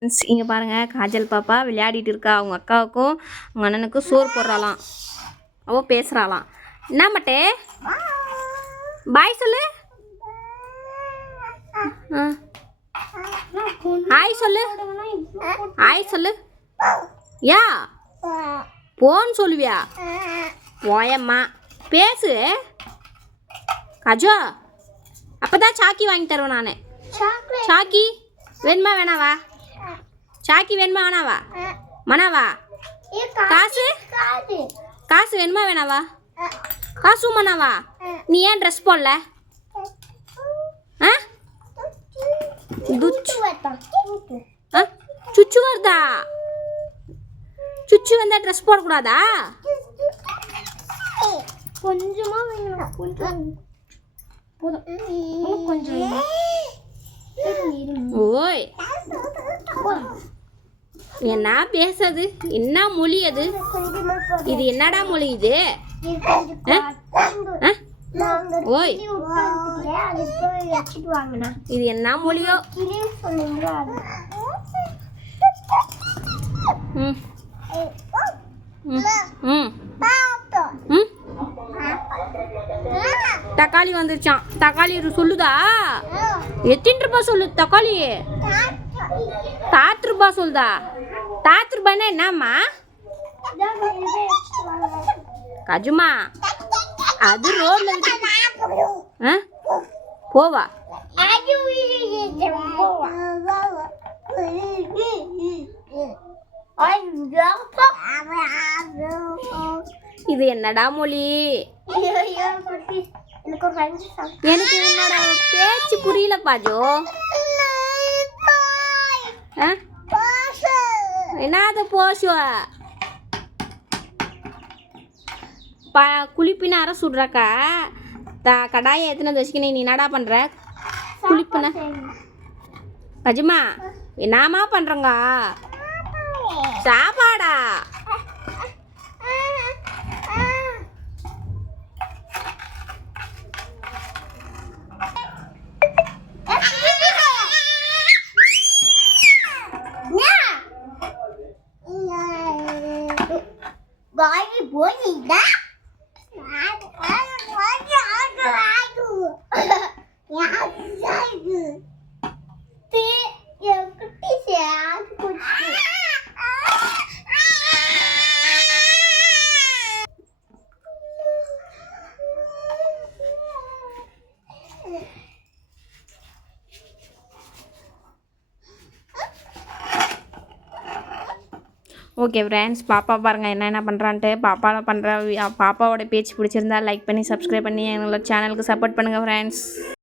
Friends இங்கே பாருங்கள் காஜல் பாப்பா விளையாடிட்டு இருக்கா. அவங்க அக்காவுக்கும் அவங்க அண்ணனுக்கும் சோறு போடுறாளாம். அவ பேசுகிறாளாம் என்ன மட்டே? பாய் சொல்லு. ஹாய் சொல்லு. ஹாய் சொல்லு. யா போன்னு சொல்லுவியா? போயம்மா பேசு. கஜோ அப்போ தான் சாக்கி வாங்கி தருவேன் நான். சாக்கி வேணுமா வேணாவா? சாக்கி வேணுமா வேணாவா? மனாவா காசு? காசு வேணுமா வேணாவா? காசு மனாவா நீ ஏன் ட்ரெஸ் போடல? ஆ? சுச்சு வருதா? சுச்சு. வந்தா ட்ரெஸ் போடக்கூடாதா? கொஞ்சமா கொஞ்சம். போதும். கொஞ்சம். ஓய். என்ன பேசுறது? என்ன மொழி அது. இது என்னடா மொழி இது? ஓய். இது என்ன மொழியோ. ம். ம். ம். தக்காளி வந்துருச்சான் தக்காளி சொல்லுதா? எத்தனை ரூபாய் சொல்லு தக்காளி. தாத்து ரூபாய் சொல்லுதா தாத்து ரூபாய்னா என்னம்மா. கஜுமா அது ரோட்ல விட்டு போவா. இது என்னடா மொழி? எனக்கு உன்னோட பேச்சு புரியல பாஜோ என்னது போஷு? ப குளிப்பின அரை சுடுறாக்கா. த கடாயை எத்தனை வச்சுக்கினே நீ என்னடா பண்ணுற குளிப்பின கஜுமா என்னம்மா பண்ணுறங்க சாப்பாடா 我是博你的，我是我是我是我是，啊！子啊子。ஓகே ஃப்ரெண்ட்ஸ் பாப்பா பாருங்கள் என்ன என்ன பண்ணுறான்ட்டு பாப்பாவில் பண்ணுற பாப்பாவோட பேச்சு பிடிச்சிருந்தா லைக் பண்ணி சப்ஸ்கிரைப் பண்ணி எங்களோட சேனலுக்கு சப்போர்ட் பண்ணுங்கள் ஃப்ரெண்ட்ஸ்